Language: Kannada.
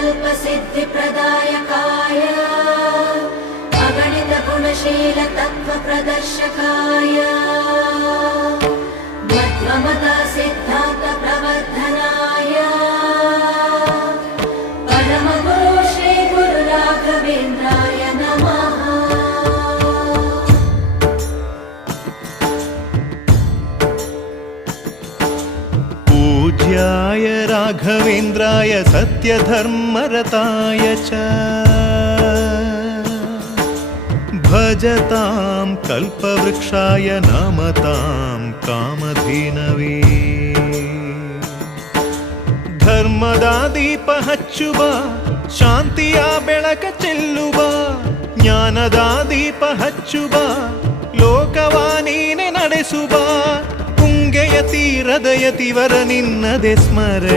कल्पसिद्धिप्रदायकाय अगणितगुणशीलतत्त्वप्रदर्शकाय मध्वमता सिद्धान्तप्रवर्धनाय परमगुरु श्रीगुरुराघवेन्द्राय नमः। पूज्याय राघवेन्द्राय सत्यधर्मरताय च भजतां कल्पवृक्षाय नमतां कामधेनवे। ಧರ್ಮದ ದೀಪ ಹಚ್ಚುವ ಶಾಂತಿಯ ಬೆಳಕ ಚೆಲ್ಲುವ ಜ್ಞಾನದ ದೀಪ ಹಚ್ಚುವ ಲೋಕವ ನೀನೆ ನಡೆಸುವ ಪುಂಗೆಯ ತೀರದ ಯತಿವರ ನಿನ್ನದೆ ಸ್ಮರ